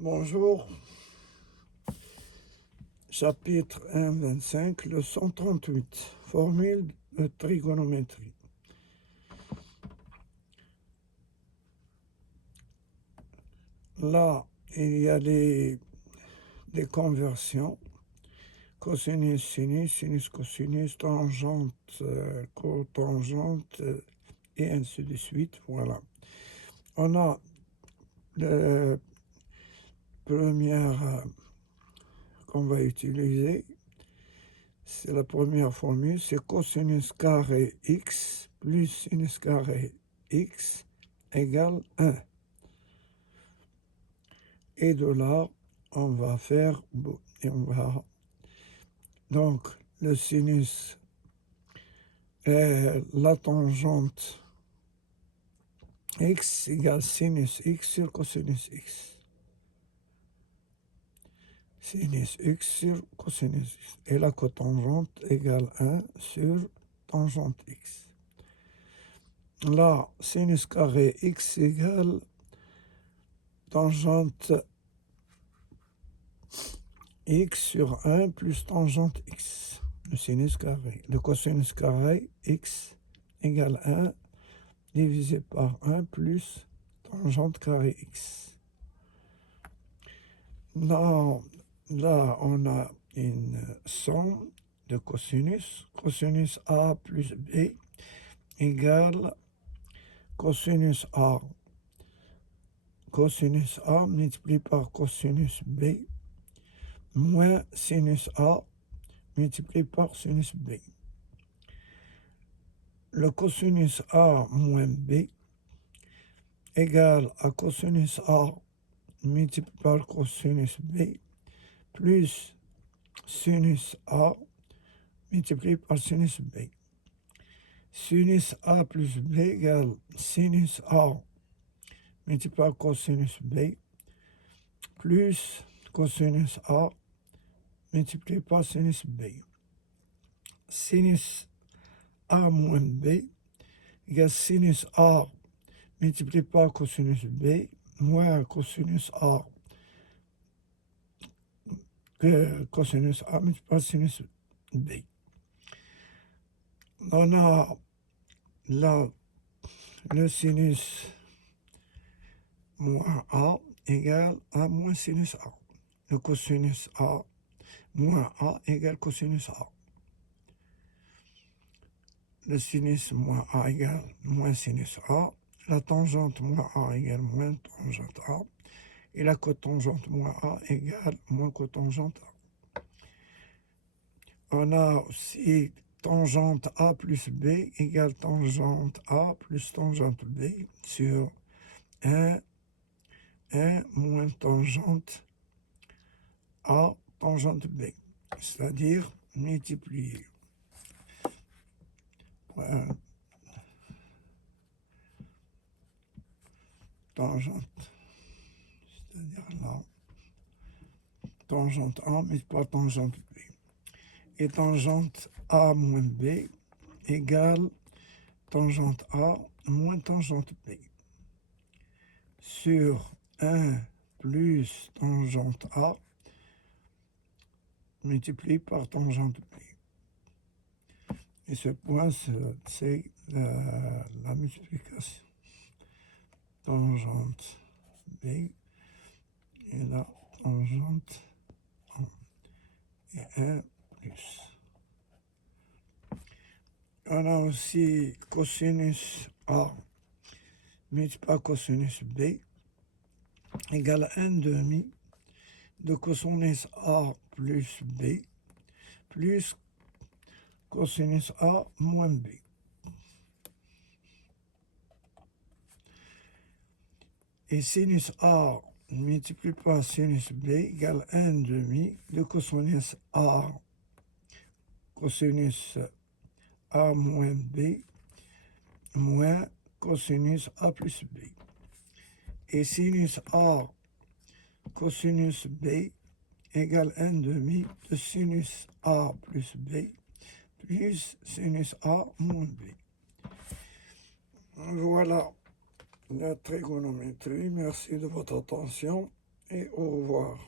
Bonjour, chapitre 1.25, leçon 38, formule de trigonométrie. Là, il y a des conversions, cosinus, sinus, sinus, cosinus, tangente, cotangente, et ainsi de suite, voilà. On a la première qu'on va utiliser, c'est la première formule, c'est cosinus carré x plus sinus carré x égale 1. Et de là, on va faire, et on va, donc le sinus est la tangente x égale sinus x sur cosinus x. Sinus x sur cosinus x. Et la cotangente égale 1 sur tangente x. Là, sinus carré x égale tangente x sur 1 plus tangente x. Le sinus carré. Le cosinus carré x égale 1 divisé par 1 plus tangente carré x. Là, on a une somme de cosinus. Cosinus A plus B égale cosinus A. Cosinus A multiplié par cosinus B moins sinus A multiplié par sinus B. Le cosinus A moins B égale à cosinus A multiplié par cosinus B plus sinus A multiplié par sinus B. Sinus A plus B égale sinus A multiplié par cosinus B plus cosinus A multiplié par sinus B. Sinus A moins B égale sinus A multiplié par cosinus B moins cosinus A cosinus A multiplié par sinus B. On a là le sinus moins A égale A moins sinus A. Le cosinus A moins A égale cosinus A. Le sinus moins A égale moins sinus A. La tangente moins A égale moins tangente A. Et la cotangente moins A égale moins cotangente A. On a aussi tangente A plus B égale tangente A plus tangente B sur 1 moins tangente A tangente B. C'est-à-dire multiplier tangente, c'est-à-dire là, tangente A multiplié par tangente B. Et tangente A moins B égale tangente A moins tangente B. Sur 1 plus tangente A multiplié par tangente B. Et ce point, c'est la multiplication. Tangente B et la tangente A. Et 1 plus. On a aussi cosinus A multiplié par cosinus B égale 1 demi de cosinus A plus B plus cosinus A moins B. Et sinus A multiplié par sinus B égale 1 demi de cosinus A cosinus A moins B moins cosinus A plus B. Et sinus A cosinus B égale 1 demi de sinus A plus B plus sinus A moins B. Voilà la trigonométrie. Merci de votre attention et au revoir.